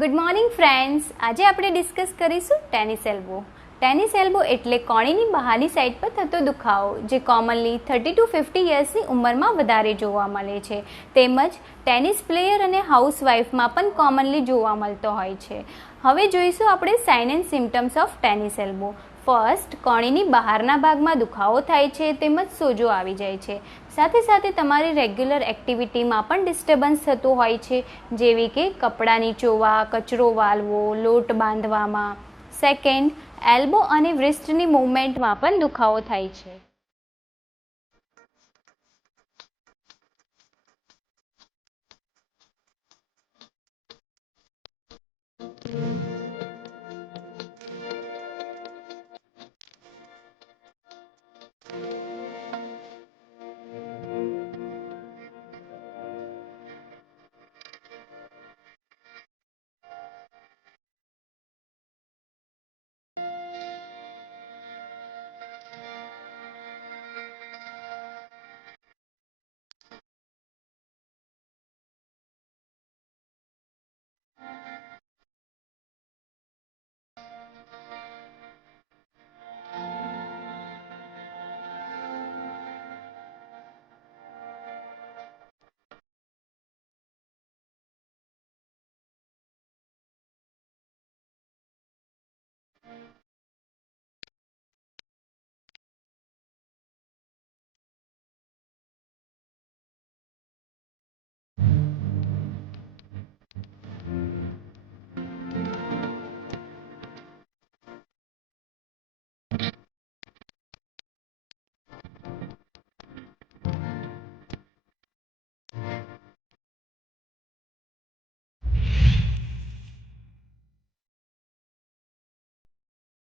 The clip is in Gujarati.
Good morning friends. આજે આપણે ડિસ્કસ કરીશું ટેનિસ એલ્બો. ટેનિસ એલ્બો એટલે કોણીની બહારની સાઈડ પર થતો દુખાવો જે કોમનલી 30 to 50 યર્સની ઉંમરમાં વધારે જોવા મળે છે, તેમજ ટેનિસ પ્લેયર અને હાઉસવાઈફમાં પણ કોમનલી જોવા મળતો હોય છે. હવે જોઈશું આપણે sign and symptoms of tennis elbow. First, કોણીની બહારના ભાગમાં દુખાવો થાય છે તેમજ સોજો આવી જાય છે. સાથે સાથે તમારી રેગ્યુલર એક્ટિવિટીમાં પણ ડિસ્ટર્બન્સ થતું હોય છે, જેવી કે કપડાં નીચોવા, કચરો વાળવો, લોટ બાંધવામાં. સેકન્ડ, એલ્બો અને વ્રિસ્ટની મૂવમેન્ટમાં પણ દુખાવો થાય છે.